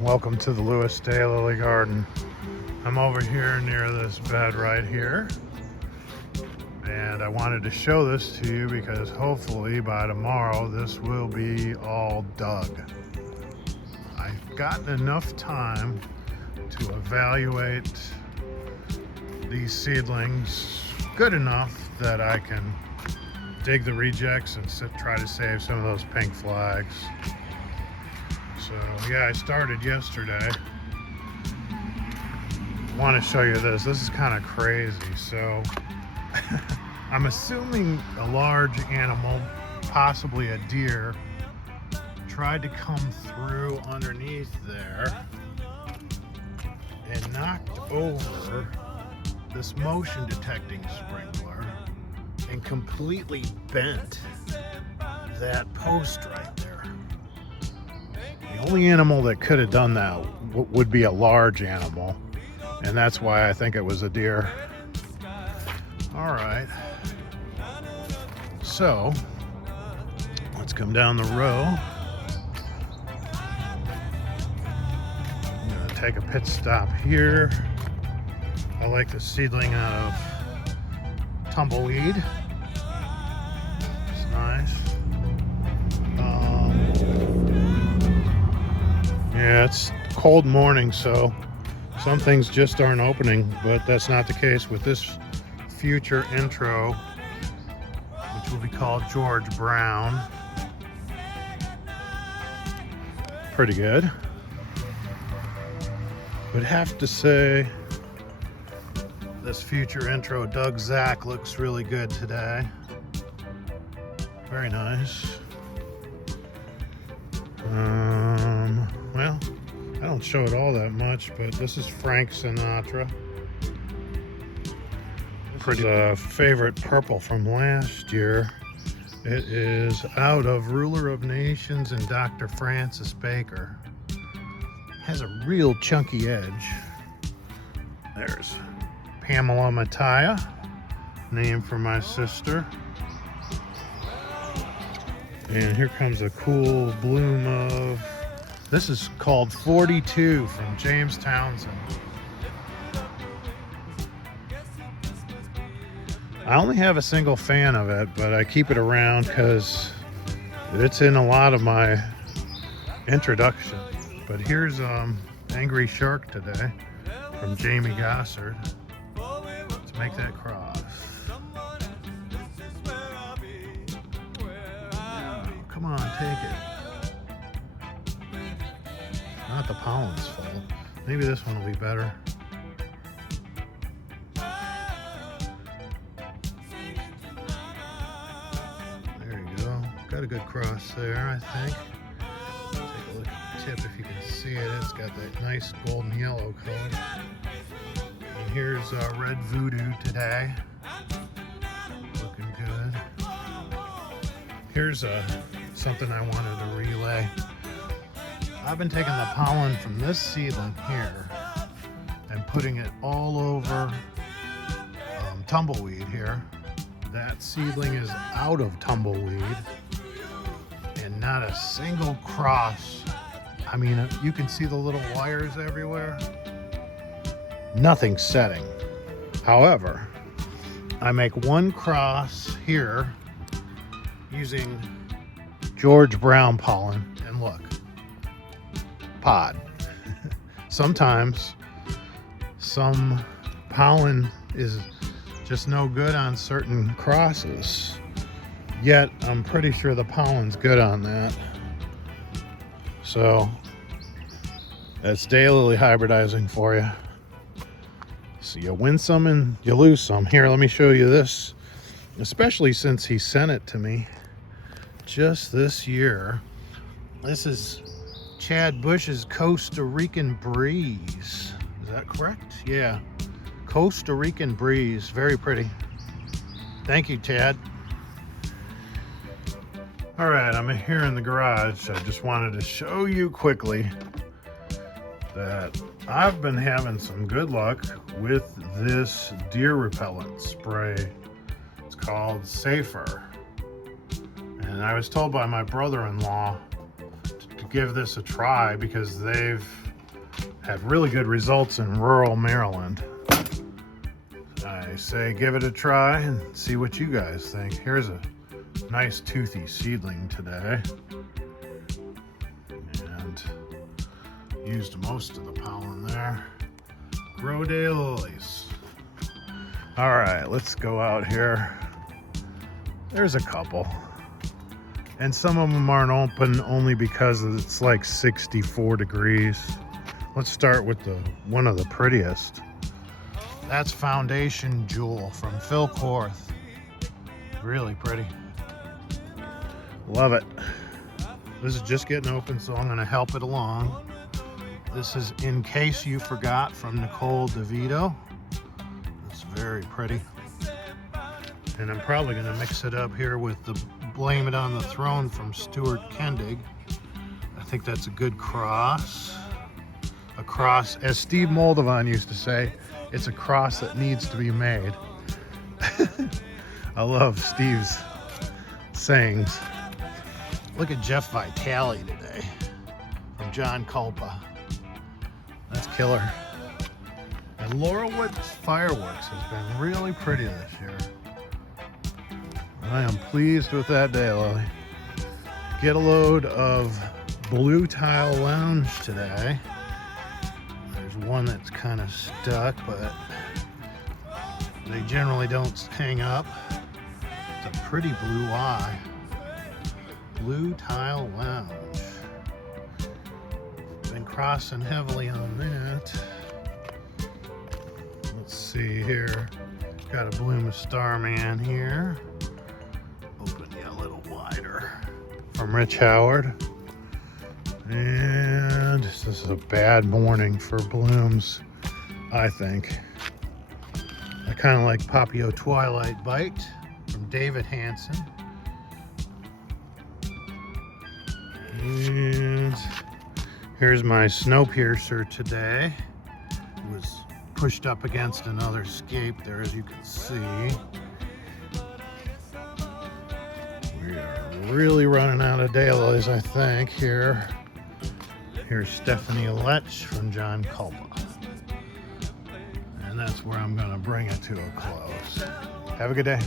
Welcome to the Daylily garden. I'm over here near this bed right here, and I wanted to show this to you because hopefully by tomorrow this will be all dug. I've gotten enough time to evaluate these seedlings good enough that I can dig the rejects and try to save some of those pink flags. So yeah, I started yesterday. I want to show you this. This is kind of crazy. So I'm assuming a large animal, possibly a deer, tried to come through underneath there and knocked over this motion detecting sprinkler and completely bent that post right there. The only animal that could have done that would be a large animal, and that's why I think it was a deer. All right, so let's come down the row. I'm gonna take a pit stop here. I like the seedling out of tumbleweed. It's nice. Yeah, it's a cold morning, so some things just aren't opening, but that's not the case with this future intro, which will be called George Brown. Pretty good. Would have to say this future intro, Doug Zach, looks really good today. Very nice. Well, I don't show it all that much, but this is Frank Sinatra. Pretty favorite purple from last year. It is out of Ruler of Nations and Dr. Francis Baker. Has a real chunky edge. There's Pamela Mattia, named for my sister. And here comes a cool bloom of, this is called 42 from James Townsend. I only have a single fan of it, but I keep it around because it's in a lot of my introduction. But here's Angry Shark today from Jamie Gossard. Let's make that cross. Come on, take it. Not the pollen's fault. Maybe this one will be better. There you go. Got a good cross there, I think. Take a look at the tip if you can see it. It's got that nice golden yellow color. And here's Red Voodoo today. Looking good. Here's something I wanted to relay. I've been taking the pollen from this seedling here and putting it all over tumbleweed here. That seedling is out of tumbleweed and not a single cross. I mean, you can see the little wires everywhere. Nothing setting. However, I make one cross here using George Brown pollen, and look, pod. Sometimes some pollen is just no good on certain crosses, yet I'm pretty sure the pollen's good on that. So that's Daylily hybridizing for you. So you win some and you lose some. Here, let me show you this, especially since he sent it to me just this year. This is Chad Bush's Costa Rican Breeze. Is that correct? Yeah. Costa Rican Breeze. Very pretty. Thank you, Chad. All right, I'm here in the garage. I just wanted to show you quickly that I've been having some good luck with this deer repellent spray. It's called Safer. And I was told by my brother-in-law to give this a try because they've had really good results in rural Maryland. I say give it a try and see what you guys think. Here's a nice toothy seedling today. And used most of the pollen there. Grow daylilies. All right, let's go out here. There's a couple. And some of them aren't open only because it's like 64 degrees. Let's start with one of the prettiest. That's Foundation Jewel from Phil Korth. Really pretty. Love it. This is just getting open, so I'm gonna help it along. This is In Case You Forgot from Nicole DeVito. It's very pretty. And I'm probably gonna mix it up here with the Blame It on the Throne from Stuart Kendig. I think that's a good cross. A cross, as Steve Moldovan used to say, it's a cross that needs to be made. I love Steve's sayings. Look at Jeff Vitale today from John Culpa. That's killer. And Laurelwood Fireworks has been really pretty this year. I am pleased with that daylily. Get a load of Blue Tile Lounge today. There's one that's kind of stuck, but they generally don't hang up. It's a pretty blue eye. Blue Tile Lounge. Been crossing heavily on that. Let's see here. Got a Bloom of Starman here. Open you a little wider. From Rich Howard. And this is a bad morning for blooms, I think. I kind of like Papio Twilight Bite from David Hansen. And here's my Snowpiercer today. It was pushed up against another scape there, as you can see. We are really running out of daylilies, I think, here. Here's Stephanie Lech from John Culpa. And that's where I'm going to bring it to a close. Have a good day.